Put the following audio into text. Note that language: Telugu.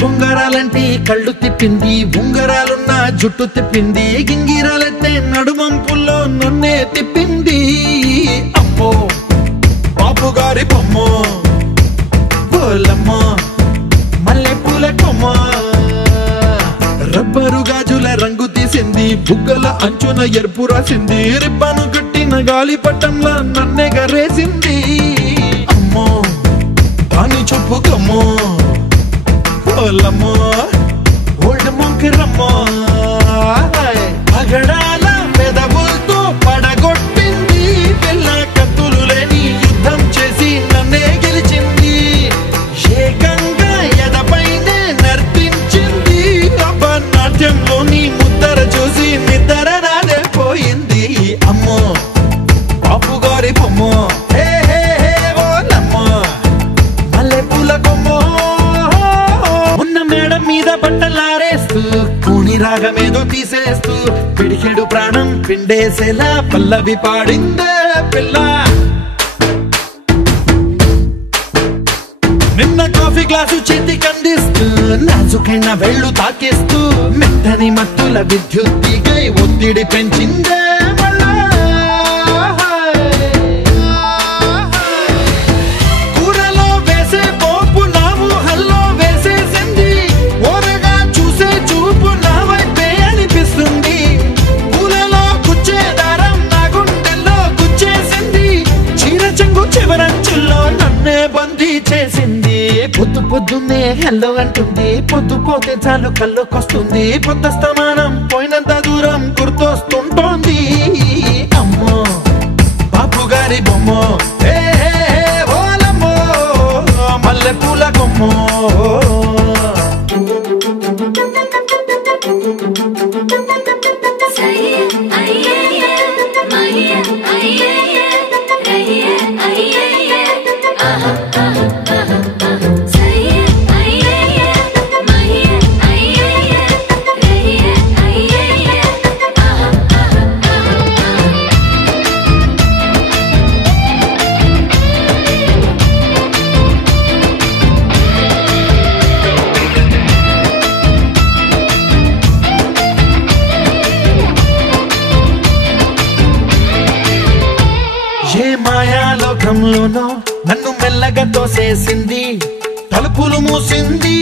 బొంగరాలంటే కళ్ళు తిప్పింది, ఉంగరాలున్న జుట్టు తిప్పింది, గింగిరాలెత్తే నడుమంపుల్లో నన్నే తిప్పింది. అమ్మో బాపు గారి బొమ్మ, బోలమ్మ మల్లె పూల కొమ్మ, రబ్బరు గాజుల రంగు తీసింది, బుగ్గల అంచున ఎరుపు రాసింది, రిబ్బను కట్టిన గాలి పట్టంలా నన్నే గరేసింది. అమ్మో దాని చూపు కమ్మో, బోలమ్మో ఓల్డ్ మొంకిరమ్మో, పగడాల పెదవులతో పడగొట్టింది, పిల్ల కత్తులు లేని యుద్ధం చేసి నన్నే గెలిచింది, ఏకంగా ఎదపైనే నర్తించింది, నాట్యంలోని ముద్దర చూసి నిద్ర నాదే పోయింది. అమ్మో బాపు గారి బొమ్మ, హే హే హే ఓలమ్మో మల్లె పూల కొమ్మ, ఉన్న మేడ మీద బట్టలారేస్తూ కూని రాగమేదో తీసేస్తూ పిడికెడు ప్రాణం పిండేసేలా పల్లవి పాడిందే పిల్ల. నిన్న కాఫీ గ్లాసు చేతి కందిస్తూ నాజుకైన వెళ్ళు తాకేస్తూ మెత్తని మత్తుల విద్యుత్తిగై ఒత్తిడి పెంచిందే మళ్ళా. కూరలో వేసే పోపు నా ఊహల్లో వేసేసింది, ఓరగా చూసే చూపు నా వైపే అనిపిస్తుంది, పూలలో గుచ్చే దారం నా గుండెల్లో గుచ్చేసింది, చీర చెంగు చివరంచుల్లో నన్నే బందీ చేసింది. పొద్దు పొద్దున్నే హెల్లో అంటుంది, పొద్దు పోతే చాలు కళ్ళొకొస్తుంది, పొద్దస్తమానం పోయినంత దూరం గుర్తొస్తుంటోంది. అమ్మో బాపు గారి బొమ్మ, హే హే హే ఓలమ్మో మల్లె పూల కొమ్మో. ఏ మాయాలోకంలోనో నన్ను మెల్లగా తోసేసింది, తలుపులు మూసింది,